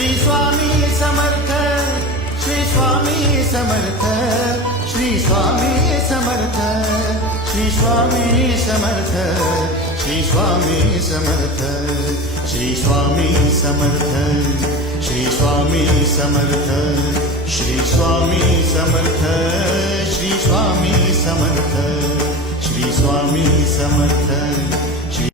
Shri Swami Samarth, Shri Swami Samarth, Shri Swami Samarth, Shri Swami Samarth, Shri Swami Samarth, Shri Swami Samarth, Shri Swami Samarth, Shri Swami Samarth, Shri Swami Samarth, Shri Swami Samarth.